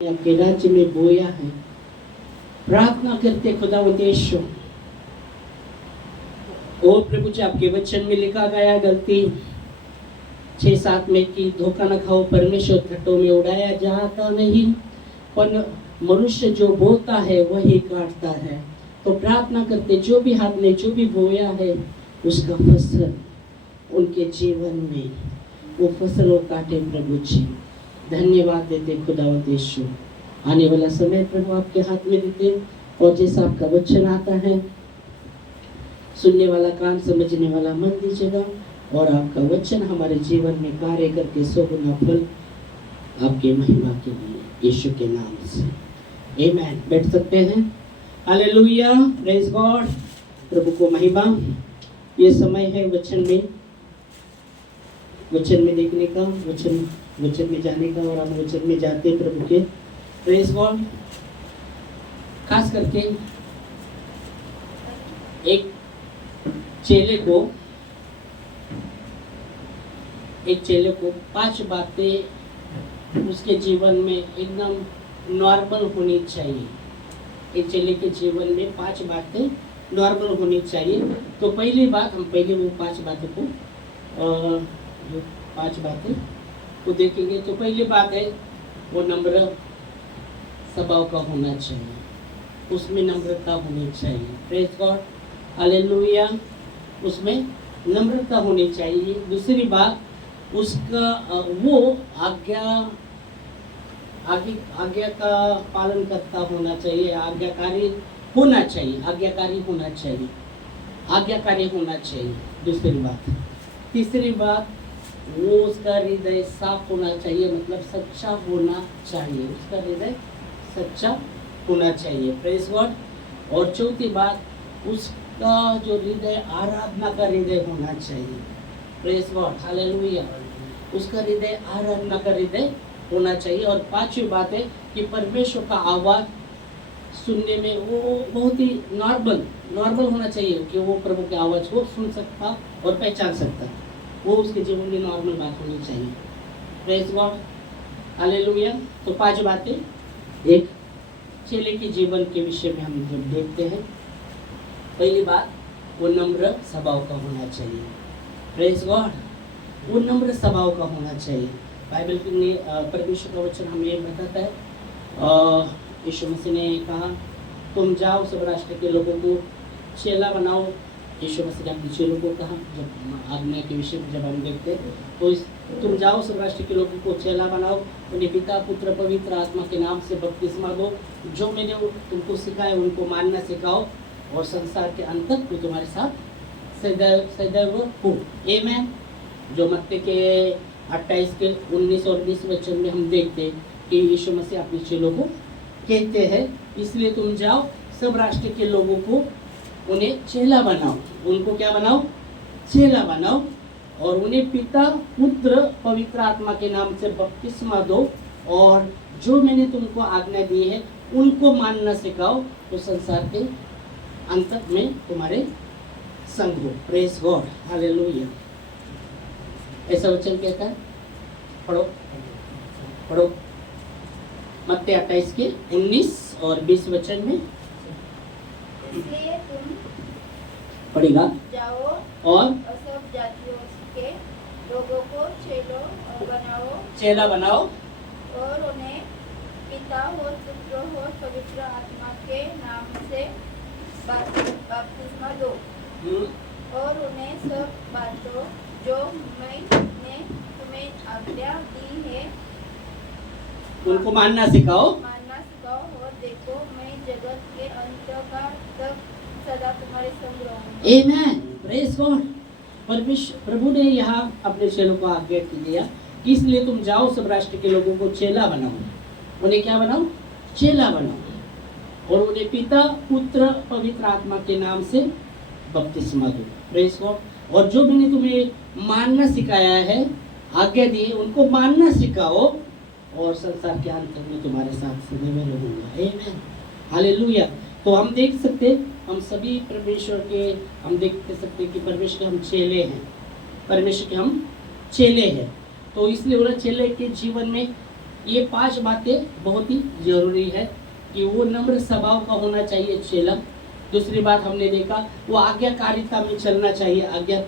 आपके राज्य में बोया है। प्रार्थना करते खुदा उद्देश्य और प्रभु जी आपके वचन में लिखा गया गलती 6-7 में कि धोखा न खाओ, परमेश्वर ठट्टों में उड़ाया जाता नहीं, पर मनुष्य जो बोता है वही काटता है। तो प्रार्थना करते जो भी हाथ ने जो भी बोया है उसका फसल उनके जीवन में वो फसल वो काटे। प्रभु जी धन्यवाद देते खुदा उद्देश्य। आने वाला समय प्रभु आपके हाथ में देते और जैसा आपका वचन आता है सुनने वाला कान, समझने वाला मन दीजिएगा और आपका वचन हमारे जीवन में कार्य करके 100 गुना फल आपके महिमा के लिए यीशु के नाम से आमेन। बैठ सकते हैं। Hallelujah, praise God. प्रभु को महिमा। ये समय है वचन में देखने का, वचन में जाने का और हम वचन में जाते हैं प्रभु के। Praise God. खास करके एक चेले को 5 बातें उसके जीवन में एकदम नॉर्मल होनी चाहिए। एक चेले के जीवन में 5 बातें नॉर्मल होनी चाहिए। तो पहली बात, हम पहले वो 5 बातों को देखेंगे। तो पहली बात है वो नम्र स्वभाव का होना चाहिए, उसमें नम्रता होनी चाहिए। Praise God, hallelujah. उसमें नम्रता होनी चाहिए। दूसरी बात, उसका वो आज्ञा का पालन करता होना चाहिए, आज्ञाकारी होना चाहिए। दूसरी बात। तीसरी बात, वो उसका हृदय साफ होना चाहिए, मतलब सच्चा होना चाहिए। उसका हृदय सच्चा होना चाहिए। Praise God. और चौथी बात, उसका जो हृदय आराधना का हृदय होना चाहिए। Praise God, hallelujah. उसका हृदय आराधना का हृदय होना चाहिए। और 5वीं बात है कि परमेश्वर का आवाज़ सुनने में वो बहुत ही नॉर्मल होना चाहिए कि वो प्रभु की आवाज़ को सुन सकता और पहचान सकता। वो उसके जीवन में नॉर्मल बात होनी चाहिए। Praise God, hallelujah. तो 5 बातें एक चेले के जीवन के विषय में हम जब देखते हैं, पहली बात वो नम्र स्वभाव का होना चाहिए। प्रेज गॉड, वो नम्र स्वभाव का होना चाहिए। बाइबल में परमेश्वर का वचन हमें ये बताता है, यीशु मसीह ने कहा तुम जाओ सब राष्ट्र के लोगों को चेला बनाओ। यीशु मसीह ने अपने चेलों को कहा, जब आज्ञा के विषय में जब हम देखते हैं तो तुम जाओ सब राष्ट्र के लोगों को चेला बनाओ, उन्हें पिता पुत्र पवित्र आत्मा के नाम से बपतिस्मा दो, जो मैंने तुमको सिखाया उनको मानना सिखाओ, और संसार के अंत तक वो तुम्हारे साथ सदैव हो। आमेन। जो मत्ती के 28 के 19 और 20 वचन में हम देखते हैं कि यीशु मसीह अपने चेलों को कहते हैं, इसलिए तुम जाओ सब राष्ट्र के लोगों को उन्हें चेला बनाओ। उनको क्या बनाओ? चेला बनाओ, और उन्हें पिता पुत्र पवित्र आत्मा के नाम से बपतिस्मा दो, और जो मैंने तुमको आज्ञा दी है उनको मानना सिखाओ, तो संसार के अंत में तुम्हारे संग हो। Praise God, hallelujah. ऐसा वचन कहता है। पढ़ो मत्ती 28 के 19 और 20 वचन में। इसलिए तुम पढ़ेगा जाओ और सब जातियों के लोगों को चेला बनाओ और उन्हें पिता और पुत्र और पवित्र आत्मा के नाम से बपतिस्मा दो, और उन्हें सब बातों जो मैंने तुम्हें आज्ञा दी है उनको मानना सिखाओ। और देखो मैं जगत के अंत तक सदा तुम्हारे संग रहूंगा। आमेन। Praise God. परमेश्वर प्रभु ने यहाँ अपने चेलों को आज्ञा दिया, इसलिए तुम जाओ सब राष्ट्र के लोगों को चेला बनाओ। उन्हें क्या बनाओ? चेला बनाओ, और उन्हें पिता पुत्र पवित्र आत्मा के नाम से बपतिस्मा दो। Praise God. और जो मैंने तुम्हें मानना सिखाया है, आज्ञा दी है, उनको मानना सिखाओ, और संसार के अंत में तुम्हारे साथ सदैव रहूंगा। आमेन, हालेलुया। तो हम देख सकते, हम सभी परमेश्वर के, हम देख सकते कि परमेश्वर के हम चेले हैं, परमेश्वर के हम चेले हैं। तो इसलिए बोला चेले के जीवन में ये 5 बातें बहुत ही जरूरी है कि वो नम्र स्वभाव का होना चाहिए चेला। दूसरी बात हमने देखा वो आज्ञाकारिता में चलना चाहिए, आज्ञा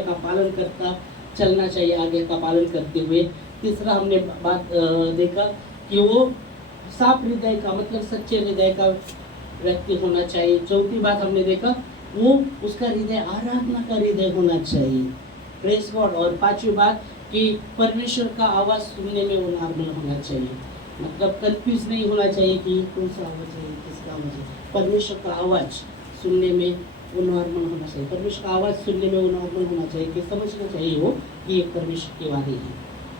का पालन करता चलना चाहिए, आज्ञा का पालन करते हुए। तीसरा हमने बात देखा कि वो साफ हृदय का मतलब सच्चे हृदय का व्यक्ति होना चाहिए। चौथी बात हमने देखा वो उसका हृदय आराधना का हृदय होना चाहिए, प्रेज गॉड। और पांचवी बात कि परमेश्वर का आवाज़ सुनने में वो नॉर्मल होना चाहिए, मतलब कंफ्यूज नहीं होना चाहिए कि कौन सा आवाज़ है, किसका आवाज़ है। परमेश्वर का आवाज़ सुनने में वो नॉर्मल होना चाहिए, परमेश्वर का आवाज़ सुनने में वो नॉर्मल होना चाहिए कि समझना चाहिए वो कि ये परमेश्वर की वाणी है।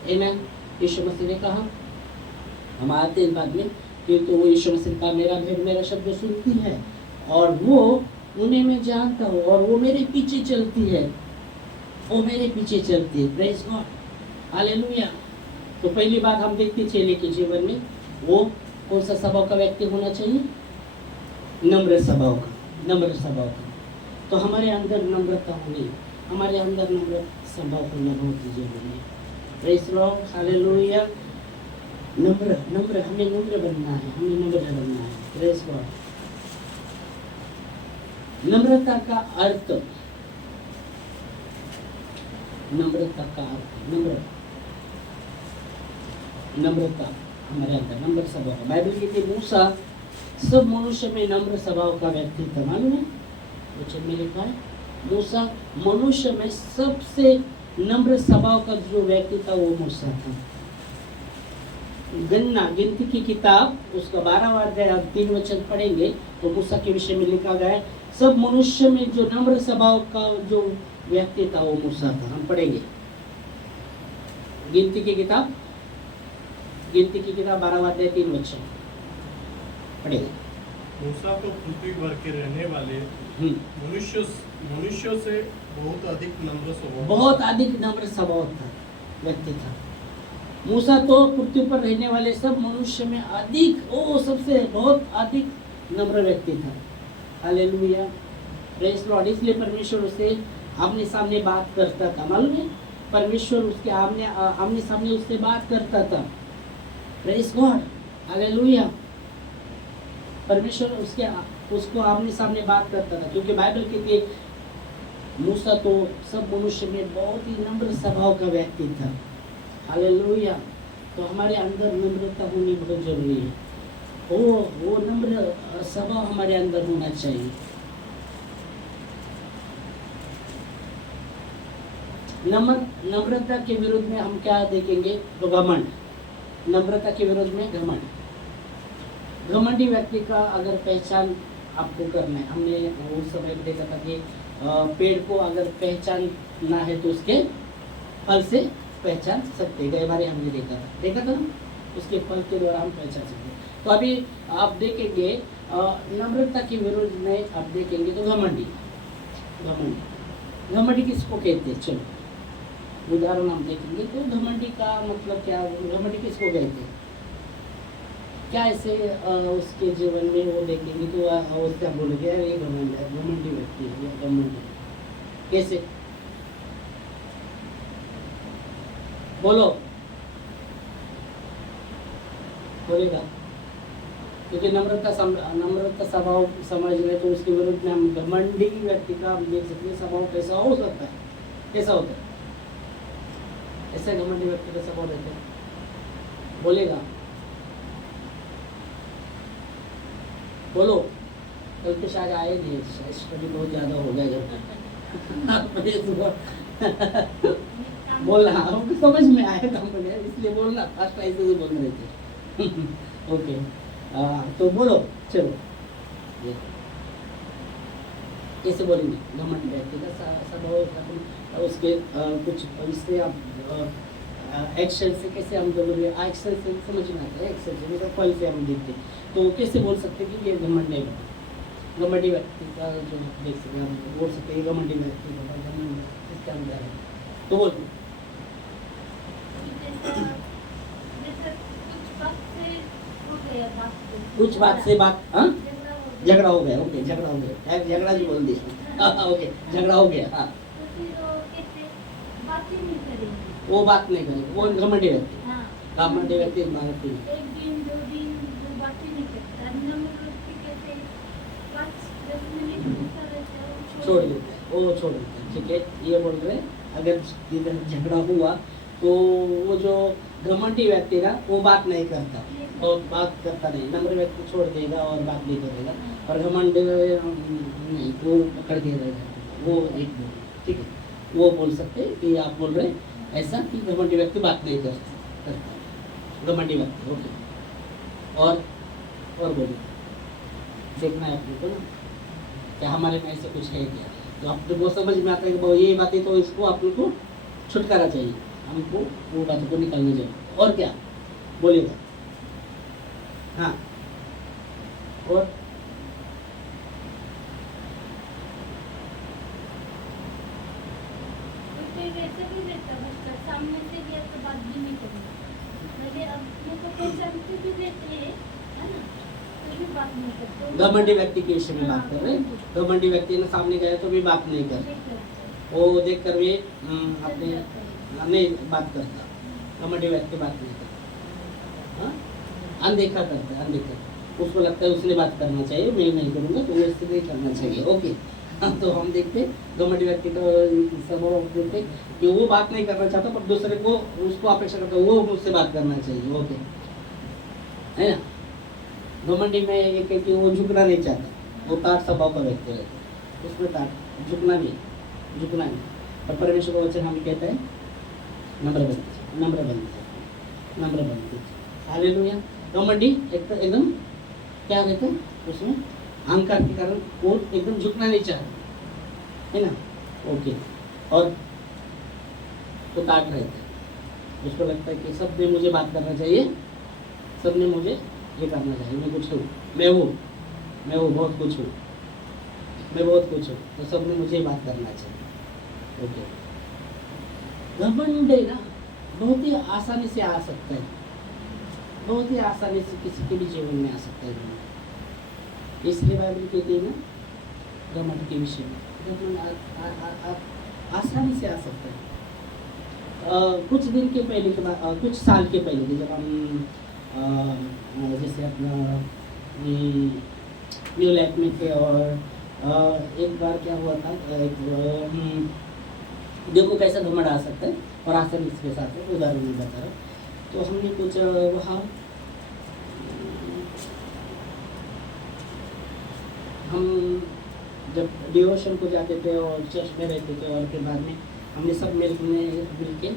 आमीन। यीशु मसीह ने कहा, हम आते हैं बाद में, क्योंकि वो यीशु मसीह का मेरा भेड़ मेरा शब्द सुनती है और वो उन्हें मैं जानता हूँ और वो मेरे पीछे चलती है, वो मेरे पीछे चलती है। Praise God, hallelujah. तो पहली बात हम देखते चेले के जीवन में वो कौन सा स्वभाव का व्यक्ति होना चाहिए, नम्र स्वभाव का, नम्र स्वभाव का। तो हमारे अंदर नम्रता होनी, हमारे अंदर नम्र स्वभाव होना बहुत ही जरूरी है। Praise Lord, hallelujah. नम्र नम्र हमें नम्र बनना है, हमें नम्र बनना है। Praise God. नम्रता का अर्थ, नम्रता का अर्थ, नम्रता हमारे अंदर नम्र स्वभाव है। बाइबल कहती है मूसा सब मनुष्य में नम्र स्वभाव का व्यक्ति था, मालूम है? वचन में लिखा है मूसा मनुष्य में सबसे नम्र स्वभाव का जो व्यक्ति था वो मूसा था। गिनती की किताब उसका 12वां अध्याय आप 3 वचन पढ़ेंगे तो मूसा के विषय में लिखा गया है सब मनुष्य में जो नम्र स्वभाव का जो व्यक्ति था वो मूसा था। हम पढ़ेंगे गिनती की किताब 12वां अध्याय 3 वचन पढ़ेंगे। मूसा तो पृथ्वी भर के रहने वाले मनुष्यों से बहुत अधिक नम्र स्वभाव था, व्यक्ति था। मूसा तो पृथ्वी पर रहने वाले सब मनुष्य में सबसे बहुत अधिक नम्र व्यक्ति था। Hallelujah, praise Lord. इसलिए परमेश्वर उससे आमने सामने बात करता था, मालूम है? परमेश्वर उसके आमने सामने उससे बात करता था। Praise God, hallelujah. परमेश्वर उसको आमने सामने बात करता था, क्योंकि बाइबल कहती है मूसा तो सब मनुष्य में बहुत ही नम्र स्वभाव का व्यक्ति था। हालेलुया। तो हमारे अंदर नम्रता होनी बहुत जरूरी है। वो नम्र स्वभाव हमारे अंदर होना चाहिए। नम्रता के विरुद्ध में हम क्या देखेंगे तो घमंड। नम्रता के विरुद्ध में घमंड। घमंडी व्यक्ति का अगर पहचान आपको करना है, हमने उस समय देखा था कि पेड़ को अगर पहचानना है तो उसके फल से पहचान सकते। गए बारे हमने देखा था ना, उसके फल के द्वारा हम पहचान सकते। तो अभी आप देखेंगे नम्रता के विरुद्ध में आप देखेंगे तो घमंडी किसको कहते हैं? चलो उदाहरण हम देखेंगे तो घमंडी का मतलब क्या, घमंडी किसको कहते हैं? क्या ऐसे उसके जीवन में वो देखेंगे तो उसका बोलेंगे ये घमंडी व्यक्ति है, घमंडी। कैसे बोलो, बोलेगा? क्योंकि नम्रता स्वभाव समझ रहे तो उसके विरुद्ध में हम घमंडी व्यक्ति का हम देख सकते हैं स्वभाव कैसा हो सकता है, कैसा होता है? ऐसा घमंडी व्यक्ति का स्वभाव रहता है, बोलेगा? बोलो। कल तो शायद आए नहीं, स्टडी बहुत ज़्यादा हो गया जब बोलना हमको समझ में आया था, हमको इसलिए बोलना फर्स्ट ऐसे ही बोल रहे थे। ओके, तो बोलो, चलो कैसे बोलेंगे? घमंड व्यक्ति का स्वभाव, उसके कुछ इससे आप एक्शन से कैसे हम बोलेंगे? एक्शन से समझ में आता है, एक्शन से मतलब फल से हम देखते हैं तो कैसे बोल सकते हैं कि ये घमंड नहीं बना। घमंडी व्यक्ति का जो देख सकते हम बोल सकते हैं घमंडी व्यक्ति इसके अंदर है तो बोल कुछ बात से बात झगड़ा हो गया। ओके, झगड़ा हो गया, झगड़ा जी बोल दिया। ओके, झगड़ा हो गया। हाँ, वो बात नहीं करेंगे, वो घमंडी व्यक्ति। घमंडी व्यक्ति मानती है। एक दिन 2 दिन वो बात ही नहीं करता, नम्र व्यक्ति कहते हैं 5-10 मिनट गुस्सा रहता है वो छोड़ देते हैं, वो छोड़ देते हैं। ठीक है, ये बोल रहे हैं, अगर इधर झगड़ा हुआ तो वो जो घमंडी व्यक्ति ना वो बात नहीं करता और बात करता नहीं, नम्र व्यक्ति छोड़ देगा और बात नहीं करेगा, और घमंड नहीं, वो पकड़ के रहेगा, वो एक बोल, ठीक है, वो बोल सकते हैं कि आप बोल रहे हैं ऐसा कि घमंडी व्यक्ति बात नहीं करता, घमंडी व्यक्ति। ओके, और बोलिए, देखना है अपने को ना क्या हमारे में ऐसे कुछ है क्या, तो आपको वो समझ में आता है कि ये बातें तो इसको आपको को छुटकारा चाहिए, हमको वो बातों को निकालनी चाहिए। और क्या बोलिएगा? हाँ, और कोई वैसे भी रहता बच्चा, सामने से गया तो बात भी नहीं करेगा, पहले अपने को पहचानते भी रहते हैं, है ना, तो भी बात नहीं करते। घमंडी व्यक्ति के विषय में बात कर रहे हैं। घमंडी व्यक्ति ने सामने गया तो भी बात नहीं कर, वो देख कर भी अपने नहीं बात करता, घमंडी व्यक्ति बात नहीं करता, हाँ? अनदेखा करता है, अनदेखा, उसको लगता है उसने बात करना चाहिए, मैं नहीं करूँगा तो वैसे नहीं करना चाहिए। ओके, तो हम देखते घमंडी व्यक्ति का स्वभाव देखते कि वो बात नहीं करना चाहता पर दूसरे को उसको अपेक्षा करता है वो मुझसे बात करना चाहिए। ओके, है ना? घमंडी में एक है कि वो झुकना नहीं चाहता, वो ताट स्वभाव का व्यक्ति रहता है, उसमें ताट झुकना नहीं। और परमेश्वर का वचन हमें कहता है नम्र बनते। हालेलुया। घमंडी एकदम क्या रहता है उसमें, अहंकार के कारण वो एकदम झुकना नहीं चाहता, है ना? ओके, और तो ताट रहता है, उसको लगता है कि सबने मुझे बात करना चाहिए, सबने मुझे ये करना चाहिए, मैं कुछ हूँ, मैं बहुत कुछ हूँ, तो सबने मुझे बात करना चाहिए। ओके, घमंड ना बहुत ही आसानी से आ सकता है, बहुत ही आसानी से किसी के भी जीवन में आ सकता है घमंड। इसलिए बाइबल कहती है ना घमंड के विषय में, घमंड आसानी से आ सकता है। कुछ दिन के पहले के बाद, कुछ साल के पहले जब हम जैसे अपना न्यू लाइफ में थे, और एक बार क्या हुआ था, देखो कैसा घमंड आ सकता है, और आसानी इसके साथ उदाहरण में बता रहा। तो हमने कुछ वहाँ हम जब डिवोशन को जाते थे और चर्च में रहते थे, और फिर बाद में हमने सब मिल के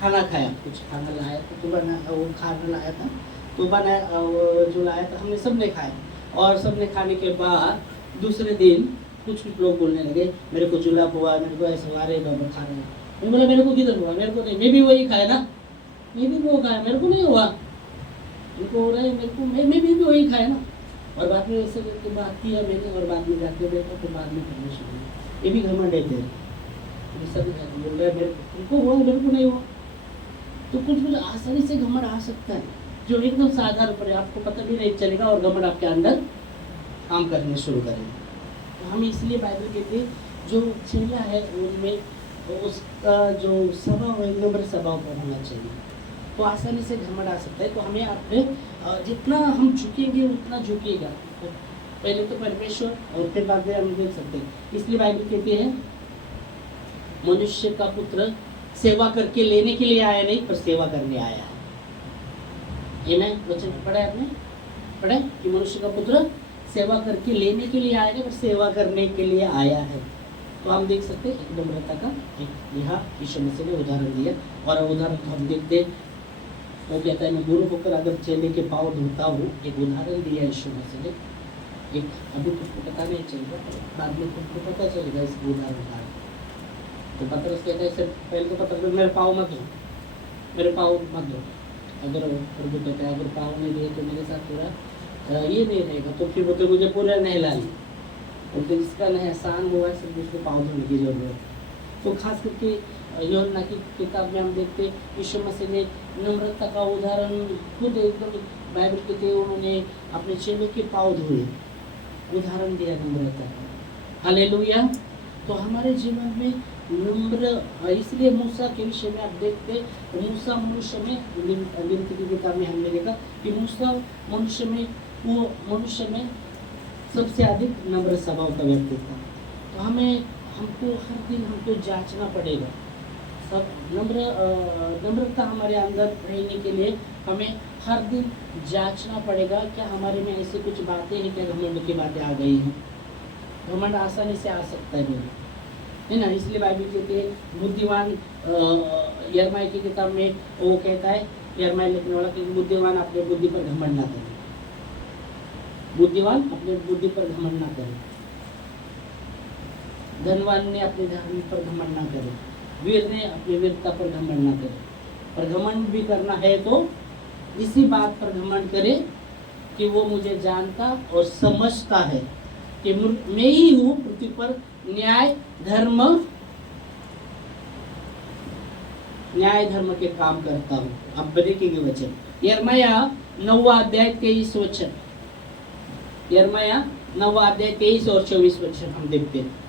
खाना खाया, कुछ खाना लाया था, तो बना वो खाना लाया था, तो बनाया वो जो लाया था हमने सब ने खाया, और सब ने खाने के बाद दूसरे दिन कुछ लोग बोलने लगे मेरे को जुलाब हुआ, मेरे को ऐसा हुआ, अरे बाबा खा रहे हैं। मैंने बोला मेरे को किधर हुआ, मेरे को नहीं, मैं भी वही खाया ना, मैं भी वो खाया, मेरे को नहीं हुआ, उनको हो रहा है, मेरे को मैं भी वही खाया ना। और बाद में ऐसे करके बात किया मैंने, और बाद में जाके देखा तो बाद में करने शुरू हुआ। ये भी घमंड है तेरे, सब बोल रहे मेरे को हुआ, मेरे को नहीं हुआ। तो कुछ आसानी से घमंड आ सकता है जो एकदम साधारण पर आपको पता भी नहीं चलेगा, और घमंड आपके अंदर काम करने शुरू करेगा। तो हम इसलिए बाइबल कहते हैं जो चेला है उनमें उसका जो स्वभाव है नम्र स्वभाव का होना चाहिए, तो आसानी से घमंड आ सकता है। तो हमें अपने जितना हम झुकेंगे उतना झुकेगा, तो पहले तो परमेश्वर और फिर बाद में हम देख सकते हैं। इसलिए बाइबल कहती है मनुष्य का पुत्र सेवा करके लेने के लिए आया नहीं, पर सेवा करने आया है। ये मैं वचन पढ़ा है, आपने पढ़ा कि मनुष्य का पुत्र सेवा करके लेने के लिए आया नहीं, पर सेवा करने के लिए आया है। तो हम देख सकते हैं एक नम्रता का एक यहाँ यीशु मसीह ने उदाहरण दिया, और उदाहरण तो हम देखते हैं वो कहता है मैं गुरु होकर अगर चेले के पाँव धोता हूँ, एक उदाहरण दिया यीशु मसीह ने। एक अभी तुमको पता नहीं चलेगा, बाद में तुमको पता चलेगा इस उदाहरण का। तो पतरस कहता है सिर्फ पहले तो पतरस मेरे पाँव मत धो, मेरे पाँव मत धो। अगर प्रभु कहता है अगर पाँव नहीं धोए तो मेरे साथ पूरा ये नहीं रहेगा, तो फिर वो तो मुझे पूरा नहला ली, और फिर इसका एहसान हुआ सिर्फ उसको पाँव धोने की जरूरत। तो खास करके यूहन्ना की किताब में हम देखते यीशु मसीह ने नम्रता का उदाहरण खुद एकदम बाइबल कहते हैं उन्होंने अपने चेलों के पाँव धोए, उदाहरण दिया नम्रता का। हालेलुया। तो हमारे जीवन में नम्र, इसलिए मूसा के विषय में आप देखते, मूसा मनुष्य में, गिनती की किताब में हमने देखा कि मूसा मनुष्य में, वो मनुष्य में सबसे अधिक नम्र स्वभाव का व्यक्ति था। तो हमको हर दिन हमको जांचना पड़ेगा। सब नम्रता हमारे अंदर रहने के लिए हमें हर दिन जांचना पड़ेगा, क्या हमारे में ऐसी कुछ बातें हैं, क्या घमंड की बातें आ गई हैं। घमंड आसानी से आ सकता है ना। इसलिए बाइबल कहती है बुद्धिमान, यिर्मयाह की किताब में वो कहता है, यिर्मयाह लिखने वाला कि बुद्धिमान अपने बुद्धि पर घमंड ना करे, बुद्धिमान अपने बुद्धि पर घमंड ना करे, धनवान ने अपने धन पर घमंड ना करे, वीर ने अपनी वीरता पर घमंड ना करे। पर घमंड भी करना है तो इसी बात पर घमंड करे कि वो मुझे जानता और समझता है कि मैं ही हूँ पृथ्वी पर न्याय धर्म के काम करता हूँ। अब देखेंगे वचन, यिर्मयाह 9वां अध्याय 23 वचन, यिर्मयाह 9वां अध्याय 23 और 24 वचन हम देखते हैं।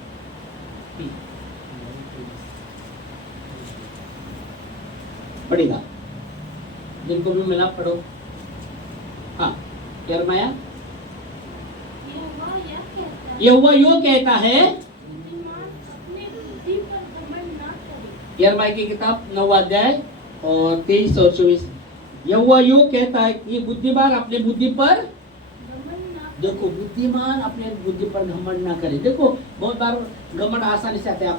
पढ़ेगा, जिनको भी मिला पढ़ो। हाँ, यिर्मयाह, यहोवा यूं कहता है, यिर्मयाह की किताब 9वां अध्याय और 23 और 24, यहोवा यूं कहता है कि बुद्धिमान अपने बुद्धि पर, देखो बुद्धिमान अपने बुद्धि पर घमंड ना करे। देखो बहुत बार घमंड आसानी से आता है।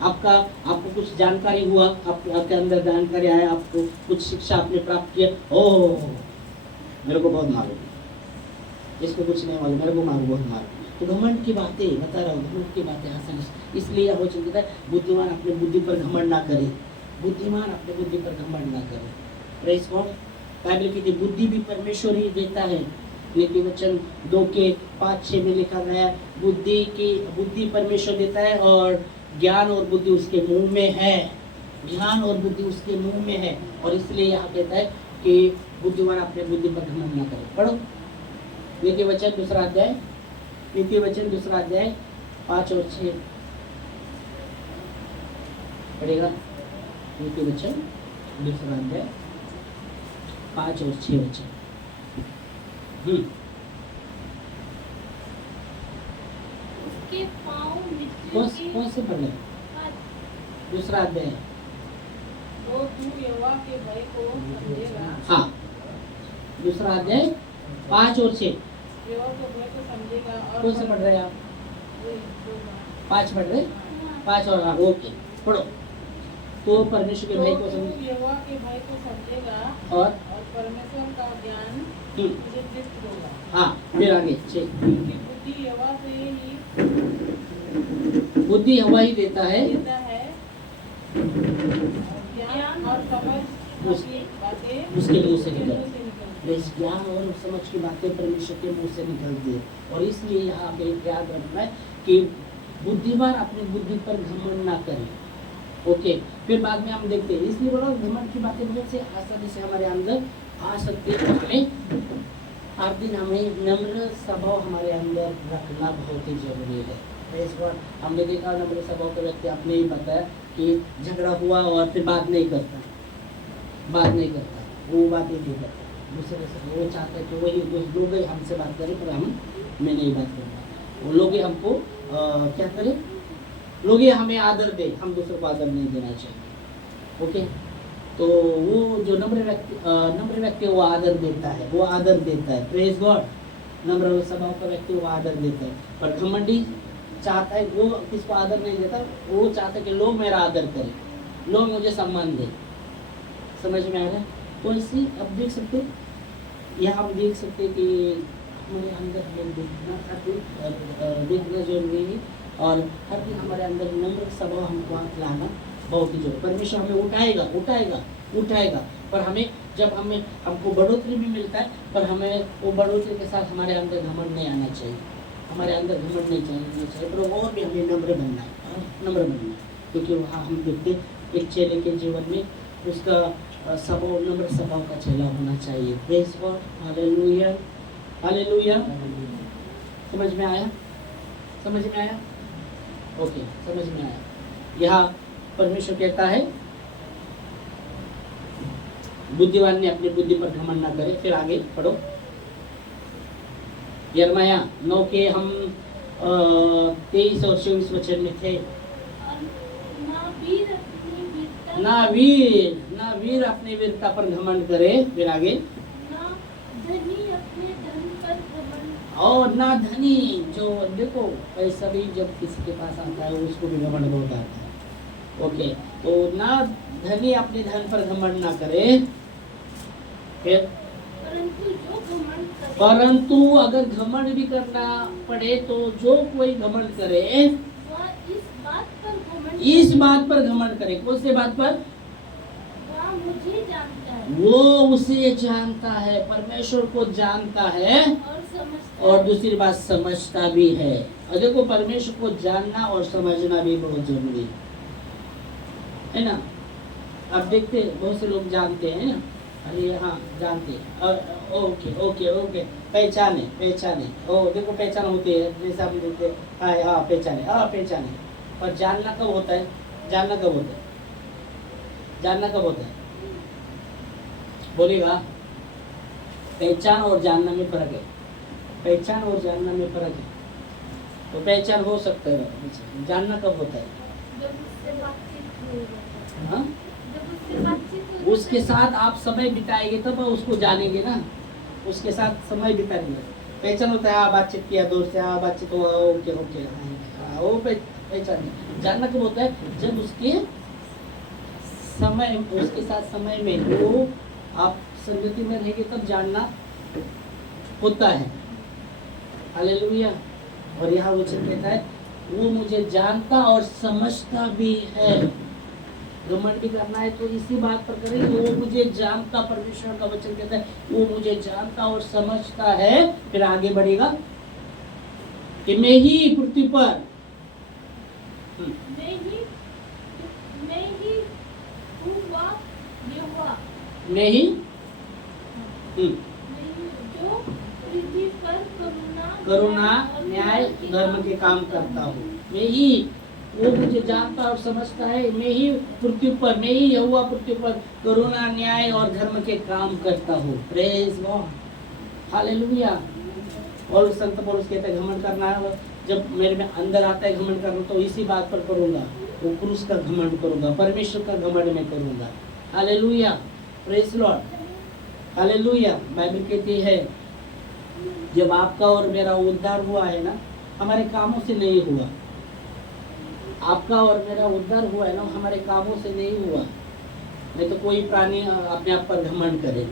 आपको कुछ जानकारी हुआ, आपके अंदर जानकारी आया, आपको कुछ शिक्षा आपने प्राप्त किया, ओह मेरे को बहुत मालूम, इसको कुछ नहीं मालूम, मेरे को बहुत मालूम। तो घमंड की बातें बता रहा हूँ, घमंड की बातें आसानी से, इसलिए हो चुका है बुद्धिमान अपने बुद्धि पर घमंड ना करे, बुद्धिमान अपने बुद्धि पर घमंड ना करे। Praise God. बाइबल की बुद्धि भी परमेश्वर ही देता है। नीति वचन 2:5-6 में लिखा गया है, बुद्धि परमेश्वर देता है और ज्ञान और बुद्धि उसके मुंह में है, ज्ञान और बुद्धि उसके मुंह में है। और इसलिए यहाँ कहता है कि बुद्धिमान अपने बुद्धि पर घमंड न करे। पढ़ो नीति वचन दूसरा अध्याय, नीति वचन दूसरा अध्याय 5 और 6 पढ़ेगा। नीति वचन दूसरा अध्याय 5 और 6 वचन। उसके पाँव कौन से पढ़ रहे? दूसरा अध्याय। तो तू यहोवा के भय को समझेगा। हाँ, दूसरा अध्याय 5 और 6। यहोवा के भय को समझेगा। और कौन से पढ़ रहे हैं आप? 5 पढ़ रहे? 5 और हाँ, ओके पढ़ो। तो परमेश्वर के भय को समझ, यहोवा के भय को समझेगा और परमेश्वर का ज्ञान तुझे दृष्ट होगा। हाँ, फिर आगे 6। बुद्धि यहोवा ही देता है, ज्ञान और समझ उसके मुंह से निकलती। ज्ञान और समझ की बातें परमेश्वर के मुंह से निकलती है। और इसलिए यहाँ पे याद रखना है कि बुद्धिमान अपनी बुद्धि पर घमंड ना करे। ओके, फिर बाद में हम देखते हैं। इसलिए बोला घमंड की बातें बहुत से आसानी से हमारे अंदर आ सकती है। हमें हर दिन हमें नम्र स्वभाव हमारे अंदर रखना बहुत ही जरूरी है। इस बार हमने देखा नम्र स्वभाव का व्यक्ति, आपने ही बताया कि झगड़ा हुआ और फिर बात नहीं करता, वो बात नहीं करता दूसरे से। वो चाहता है कि वही लोग ही हमसे बात करें, पर मैं नहीं बात करता। वो लोग ही हमको क्या करें, लोग ही हमें आदर दे, हम दूसरों को आदर नहीं देना चाहिए। ओके, तो वो जो नम्र व्यक्ति वो आदर देता है, प्रेज गॉड। नम्र स्वभाव का व्यक्ति वो आदर देता है। पर घमंडी चाहता है, वो किसको आदर नहीं देता, वो चाहता है कि लोग मेरा आदर करें, लोग मुझे सम्मान दें। समझ में आ रहा है? तो इसी अब देख सकते, यहाँ हम देख सकते कि हमारे अंदर हमें देखना जरूरी है। और हर दिन हमारे अंदर नम्र स्वभाव हमको लाना बहुत ही जरूरी। परमेश्वर हमें उठाएगा, पर हमें जब हमको बढ़ोतरी भी मिलता है, पर हमें वो बढ़ोतरी के साथ हमारे अंदर घमंड नहीं आना चाहिए, पर और भी हमें नम्र बनना है। क्योंकि वहाँ हम देखते एक चेले के जीवन में उसका स्वभाव नम्र स्वभाव का चेला होना चाहिए। Praise God, hallelujah. समझ में आया? ओके, समझ में आया। यहाँ परमेश्वर कहता है बुद्धिमान ने अपनी बुद्धि पर घमंड ना करे। फिर आगे पढ़ो, यिर्मयाह 9 के हम 23 और 24 वचन में थे। ना वीर अपनी वीरता पर घमंड करे। फिर आगे, और ना धनी, जो देखो पैसा भी जब किसी के पास आता है उसको भी घमंड बहुत आता है। ओके, तो ना धनी अपने धन पर घमंड ना करे। फिर, परंतु अगर घमंड भी करना पड़े तो जो कोई घमंड करे इस बात पर घमंड करे। कौन से बात पर? मुझे जानता है, वो उसे जानता है, परमेश्वर को जानता है और दूसरी बात समझता भी है। और देखो परमेश्वर को जानना और समझना भी बहुत जरूरी है ना। अब देखते बहुत से लोग जानते हैं ना, अरे हाँ जानते हैं, ओके ओके ओके, पहचाने ओ देखो पहचान होती है, जैसे हम देखते हैं हाँ पहचाने। पर जानना कब होता है? जानना कब होता है? बोलिएगा। पहचान और जानना में फर्क है। पहचान और जानना में फर्क है। तो पहचान हो सकता है, जानना कब होता है? जब उससे बातचीत होगी। हाँ, जब उससे बातचीत होगी, उसके साथ आप समय बिताएंगे तब उसको जानेंगे ना, उसके साथ समय बिताएंगे। पहचान होता है बातचीत किया दोस्त से, बातचीत हुआ, ओके ओके, वो पहचान। जानना कब होता है? जब उसके साथ समय में वो आप संगति में रहेंगे तब जानना होता है। हालेलुया। और यहाँ वचन कहता है वो मुझे जानता और समझता भी है। घमंड भी करना है तो इसी बात पर करें, वो मुझे जानता, परमेश्वर का वचन कहता है वो मुझे जानता और समझता है। फिर आगे बढ़ेगा कि मैं ही पृथ्वी पर मैं ही जो पृथ्वी पर करुणा न्याय धर्म के काम करता हूँ। मैं ही, वो मुझे जानता और समझता है। मैं ही यहोवा पृथ्वी पर करुणा न्याय और धर्म के काम करता हूँ। Praise God, hallelujah. और संत पौलुस कहते हैं घमंड करना है, जब मेरे में अंदर आता है घमंड करना तो इसी बात पर करूंगा, वो क्रूस का घमंड करूंगा, परमेश्वर का घमंड में करूंगा। Hallelujah, praise Lord, hallelujah. Bible कहती है जब आपका और मेरा उद्धार हुआ है ना, हमारे कामों से नहीं हुआ। आपका और मेरा उद्धार हुआ है ना, हमारे कामों से नहीं हुआ। नहीं तो कोई प्राणी अपने आप पर घमंड करे,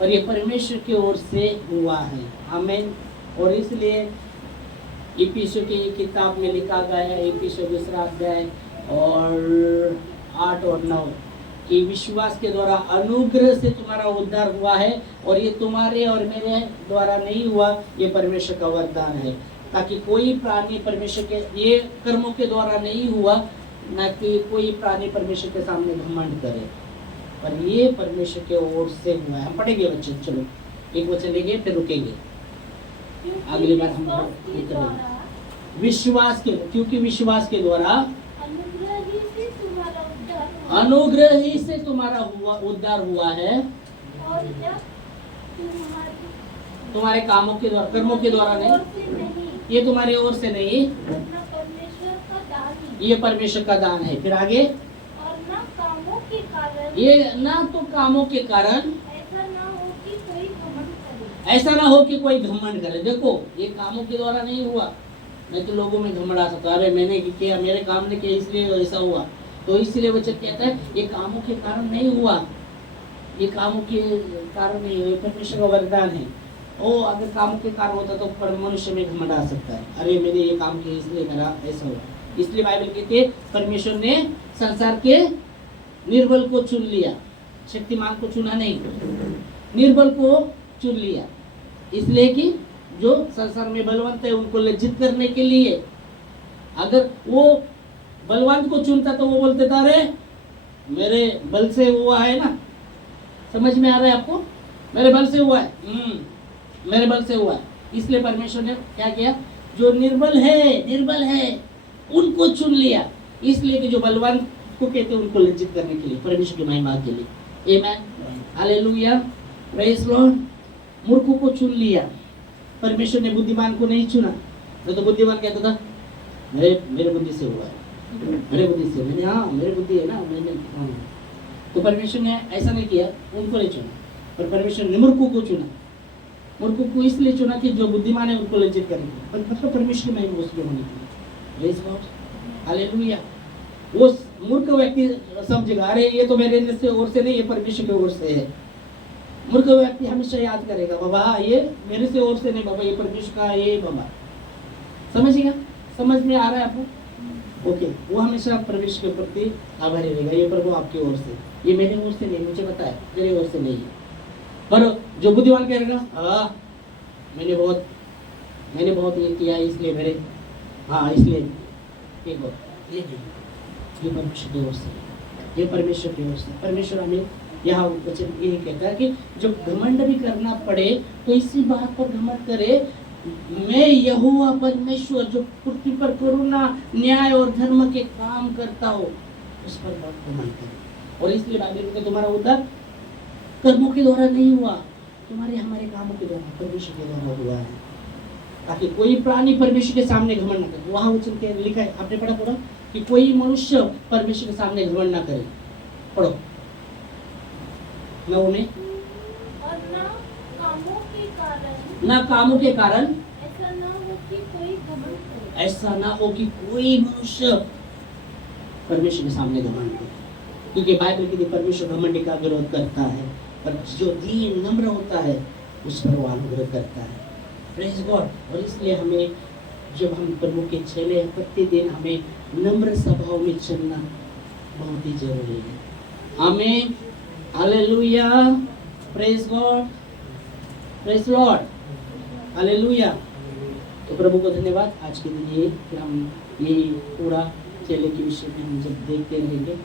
पर ये परमेश्वर की ओर से हुआ है। आमीन। और इसलिए इफिसियों की किताब में लिखा गया है, इफिसियों 2 अध्याय और 8 और 9 कि विश्वास के द्वारा अनुग्रह से तुम्हारा उद्धार हुआ है, और ये तुम्हारे और मेरे द्वारा नहीं हुआ, ये परमेश्वर का वरदान है, ताकि कोई प्राणी परमेश्वर के, ये कर्मों के द्वारा नहीं हुआ, न कि कोई प्राणी परमेश्वर के सामने घमंड करे, पर ये परमेश्वर के ओर से हुआ है। हम पढ़ेंगे बच्चे, चलो एक वचन लेंगे फिर रुकेंगे, अगली बार हम विश्वास के, क्योंकि विश्वास के द्वारा अनुग्रह ही से तुम्हारा उद्धार हुआ है, और जब तुम्हारे कामों के द्वारा, कर्मों के द्वारा नहीं, ये तुम्हारी ओर से नहीं, परमेश्वर का दान, ये परमेश्वर का दान है। फिर आगे, और ना कामों के कारण, ये ना तो कामों के कारण ऐसा ना हो कि कोई घमंड करे, ऐसा ना हो कि कोई घमंड करे। देखो ये कामों के द्वारा नहीं हुआ, नहीं तो लोगों में घमंड आ सकता है, अरे मैंने किया, मेरे काम ने किया इसलिए ऐसा हुआ। तो इसलिए वचन कहता है ये कामों के कारण नहीं हुआ, ये कामों के कारण नहीं हुआ, परमेश्वर का वरदान है। ओ अगर कामों के कारण होता तो पर मनुष्य में घमंड आ सकता है, अरे मैंने ये काम किया इसलिए मेरा ऐसा हुआ। इसलिए बाइबल कहती है परमेश्वर ने संसार के निर्बल को चुन लिया, शक्तिमान को चुना नहीं, निर्बल को चुन लिया, इसलिए कि जो संसार में बलवंत है उनको लज्जित करने के लिए। अगर वो बलवान को चुनता तो वो बोलते था अरे मेरे बल से हुआ है ना, समझ में आ रहा है आपको, मेरे बल से हुआ है, मेरे बल से हुआ है। इसलिए परमेश्वर ने क्या किया, जो निर्बल है उनको चुन लिया, इसलिए कि जो बलवान को कहते हैं उनको लज्जित करने के लिए, परमेश्वर की महिमा के लिए। आमेन, हालेलुया, प्रेज लॉर्ड। मूर्खों को चुन लिया, परमेश्वर ने बुद्धिमान को नहीं चुना। तो बुद्धिमान कहता था मेरे बुद्धि से हुआ है, मेरे बुद्धि से, मैंने, हाँ मेरे बुद्धि है ना, मैंने, हाँ। तो परमेश्वर ने ऐसा नहीं किया, उनको नहीं चुना, पर परमेश्वर ने मूर्खों को चुना। मूर्खों को इसलिए चुना कि जो बुद्धिमान है उनको लज्जित करेंगे, मतलब परमेश्वर में उसके होने के लिए। Praise God, hallelujah. वो मूर्ख व्यक्ति समझेगा अरे ये तो मेरे से ओर से नहीं, ये परमेश्वर की ओर से है। मूर्ख व्यक्ति हमेशा याद करेगा बाबा ये मेरे से ओर से नहीं, बाबा ये परमेश्वर का, ये बाबा, समझिएगा, समझ में आ रहा है आपको? ओके, वो हमेशा परमेश्वर के प्रति आभारी रहेगा, ये प्रभु आपकी ओर से, ये मेरे ओर से नहीं, मुझे पता है मेरे ओर से नहीं है। पर जो बुद्धिमान कहेगा हाँ मैंने बहुत ये किया इसलिए मेरे, हाँ इसलिए ये परमेश्वर की ओर से, ये परमेश्वर की ओर से। परमेश्वर हमें यहाँ वचन यही कहता है कि जब घमंड भी करना पड़े तो इसी बात पर घमंड करे, मैं यहोवा परमेश्वर जो पृथ्वी पर करुणा, न्याय और धर्म के काम करता हो, उस पर बहुत घमंड करे। और इसलिए बाइबल में तुम्हारा उद्धार कर्मों के द्वारा नहीं हुआ, तुम्हारे हमारे कामों के द्वारा, परमेश्वर के द्वारा हुआ है, ताकि कोई प्राणी परमेश्वर के सामने घमंड न करे। वहां वचन के लिखा है, आपने पढ़ा पूरा, कि कोई मनुष्य परमेश्वर के सामने घमंड ना करे। पढ़ो और ना कामों के कारण ऐसा ना हो कि कोई मनुष्य परमेश्वर के सामने घमंड करे, क्योंकि बाइबल कहती है परमेश्वर घमंड का विरोध करता है, पर जो दीन नम्र होता है उस पर वो अनुग्रह करता है। Praise God. और इसलिए हमें जब हम प्रभु के चेले हैं, प्रतिदिन हमें नम्र स्वभाव में चलना बहुत ही जरूरी है। आमीन, hallelujah, praise God, praise Lord, hallelujah. तो प्रभु को धन्यवाद। आज के दिन ये फिर हम यही पूरा चेले के विषय में हम जब देखते रहेंगे।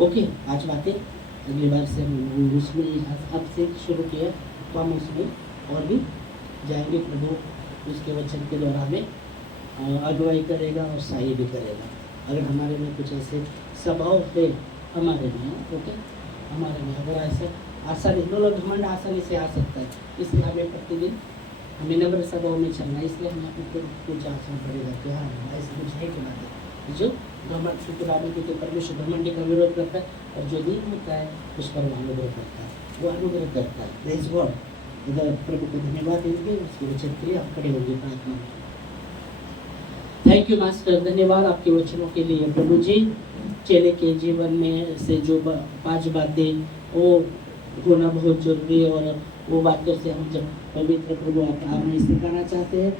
ओके, आज बातें अगली बार से हम उसमें आपसे शुरू किया तो हम उसमें और भी जाएंगे। प्रभु उसके वचन के द्वारा हमें अगुवाई करेगा और सहाय भी करेगा। अगर हमारे में कुछ ऐसे स्वभाव है हमारे में, ओके, हमारे में अगर ऐसे आसानी, लोग घमंड आसानी से आ सकता है, इसलिए हमें प्रतिदिन हमें नम्र स्वभाव में चलना है। इसलिए हमें अपने को जांचना पड़ेगा कि हाँ ऐसे कुछ है कि बात जो घमंड, क्योंकि परमेश्वर घमंड का विरोध करता है, और जो दिन होता है उस पर वो अनुग्रह करता है, वो अनुग्रह करता है। Praise God. इधर प्रभु को धन्यवाद देंगे, उसके वचन के लिए आप खड़े होंगे प्रार्थना में। थैंक यू मास्टर, धन्यवाद आपके वचनों के लिए प्रभु जी। चेले के जीवन में से जो 5 बातें वो होना बहुत जरूरी है, और वो बातों से हम जब पवित्र प्रभु आप हमें सिखाना चाहते हैं,